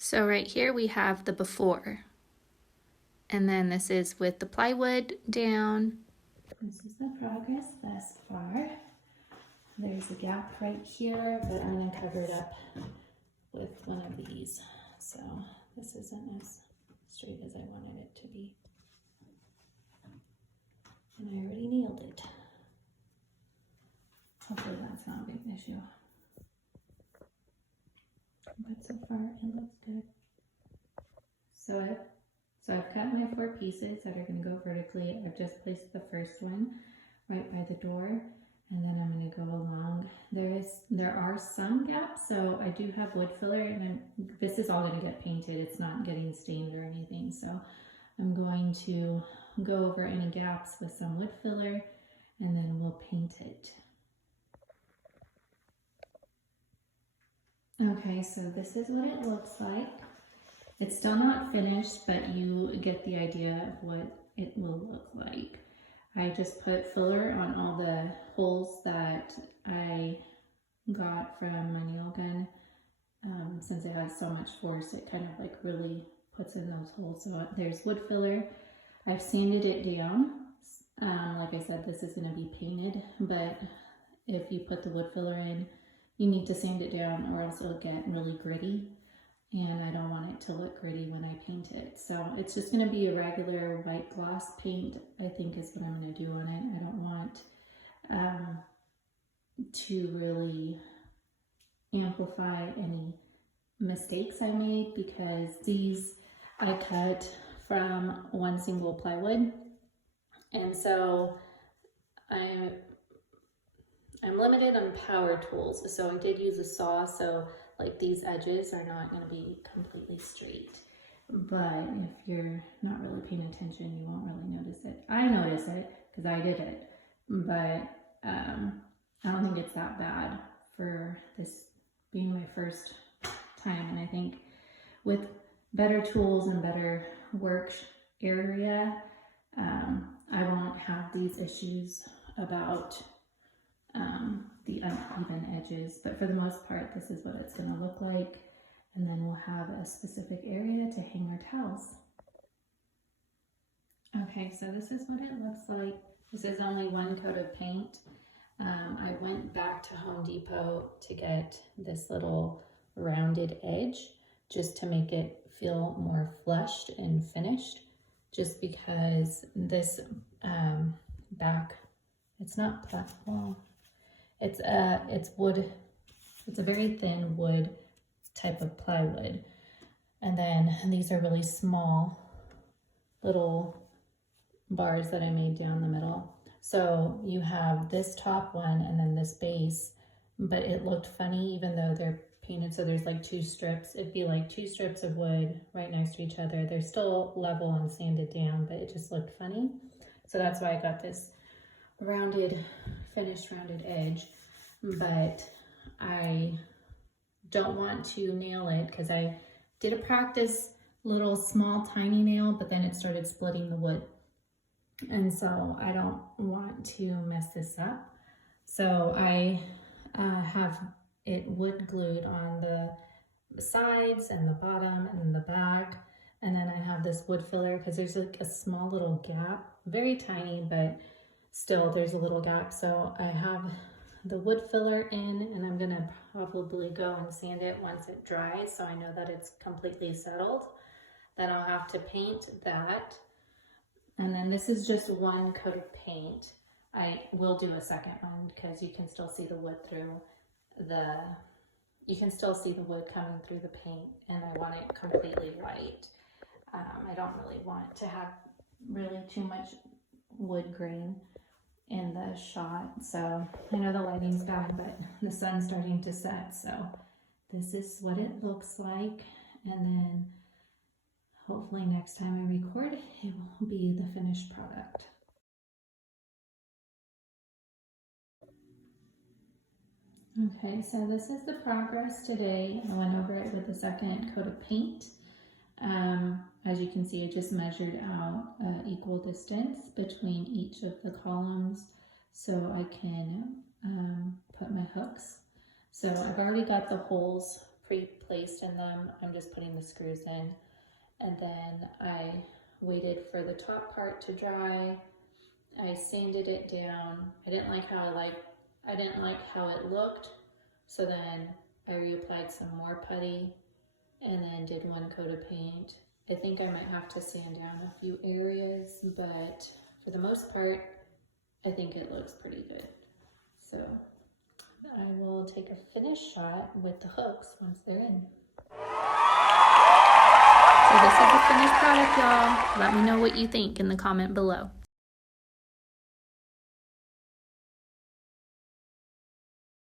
So right here we have the before, and then this is with the plywood down. This is the progress thus far. There's a gap right here, but I'm gonna cover it up with one of these. So this isn't as straight as I wanted it to be. And I already nailed it. Hopefully that's not a big issue. But so far it looks good. So I've cut my 4 pieces that are going to go vertically. I've just placed the first one right by the door, and then I'm going to go along. There are some gaps, so I do have wood filler, and this is all going to get painted. It's not getting stained or anything, so I'm going to go over any gaps with some wood filler, and then we'll paint it. Okay, so this is what it looks like. It's still not finished, but you get the idea of what it will look like. I just put filler on all the holes that I got from my nail gun. Since it has so much force, it kind of like really puts in those holes. So there's wood filler. I've sanded it down. Like I said, this is going to be painted, but if you put the wood filler in, you need to sand it down or else it'll get really gritty. And I don't want it to look gritty when I paint it. So it's just going to be a regular white gloss paint, I think is what I'm going to do on it. I don't want to really amplify any mistakes I made, because these I cut from one single plywood. And so I'm limited on power tools. So I did use a saw, so like these edges are not going to be completely straight. But if you're not really paying attention, you won't really notice it. I notice it because I did it, but I don't think it's that bad for this being my first time. And I think with better tools and better work area, I won't have these issues about the uneven edges, but for the most part, this is what it's going to look like. And then we'll have a specific area to hang our towels. Okay, so this is what it looks like. This is only one coat of paint. I went back to Home Depot to get this little rounded edge just to make it feel more flushed and finished, just because this back, it's not well, it's wood. It's a very thin wood type of plywood. And then these are really small little bars that I made down the middle. So you have this top one and then this base, but it looked funny even though they're painted. So there's like 2 strips. It'd be like 2 strips of wood right next to each other. They're still level and sanded down, but it just looked funny. So that's why I got this finished rounded edge, but I don't want to nail it because I did a practice little small tiny nail, but then it started splitting the wood, and so I don't want to mess this up. So I have it wood glued on the sides and the bottom and the back, and then I have this wood filler because there's like a small little gap, very tiny, but still there's a little gap. So I have the wood filler in, and I'm gonna probably go and sand it once it dries so I know that it's completely settled. Then I'll have to paint that, and then this is just one coat of paint. I will do a second one because you can still see the wood coming through the paint, and I want it completely white. I don't really want to have really too much wood grain in the shot. So I know the lighting's bad, but the sun's starting to set, so this is what it looks like. And then hopefully next time I record, it will be the finished product. Okay, so this is the progress today. I went over it with the second coat of paint. As you can see, I just measured out equal distance between each of the columns so I can put my hooks. So I've already got the holes pre-placed in them. I'm just putting the screws in. And then I waited for the top part to dry. I sanded it down. I didn't like how it looked. So then I reapplied some more putty and then did one coat of paint. I think I might have to sand down a few areas, but for the most part, I think it looks pretty good. So I will take a finished shot with the hooks once they're in. So this is the finished product, y'all. Let me know what you think in the comment below.